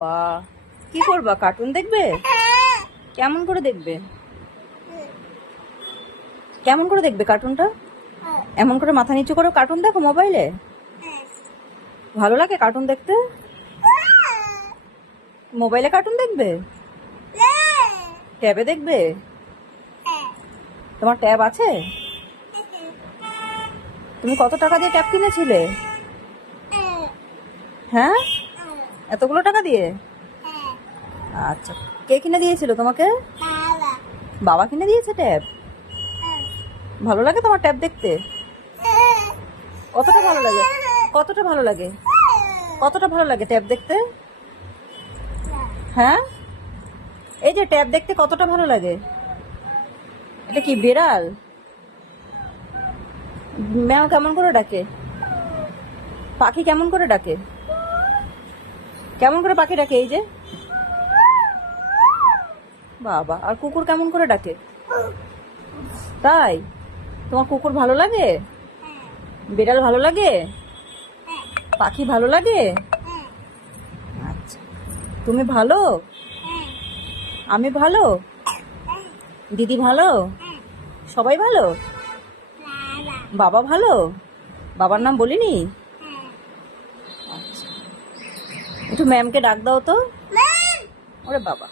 বা কি করবা? কার্টুন দেখবে? কেমন করে দেখবে? কেমন করে দেখবে কার্টুনটা? এমন করে মাথা নিচু করে কার্টুন দেখো মোবাইলে? ভালো লাগে কার্টুন দেখতে? মোবাইলে কার্টুন দেখবে? ট্যাবে দেখবে? তোমার ট্যাব আছে? তুমি কত টাকা দিয়ে ট্যাব কিনেছিলে? হ্যাঁ, এতগুলো টাকা দিয়ে? আচ্ছা, কে কিনে দিয়েছিল তোমাকে? বাবা কিনে দিয়েছে ট্যাব? ভালো লাগে তোমার ট্যাব দেখতে? কতটা ভালো লাগে? কতটা ভালো লাগে? কতটা ভালো লাগে ট্যাব দেখতে? হ্যাঁ, এই যে ট্যাব দেখতে কতটা ভালো লাগে? এটা কি বিড়াল? ম্যাও কেমন করে ডাকে? পাখি কেমন করে ডাকে? কেমন করে পাখি ডাকে? এই যে বাবা, আর কুকুর কেমন করে ডাকে? তাই? তোমার কুকুর ভালো লাগে? বিড়াল ভালো লাগে? পাখি ভালো লাগে? আচ্ছা, তুমি ভালো? আমি ভালো? দিদি ভালো? সবাই ভালো? বাবা ভালো? বাবার নাম বলিনি? আচ্ছা, একটু ম্যামকে ডাক দাও তো। ওরে বাবা।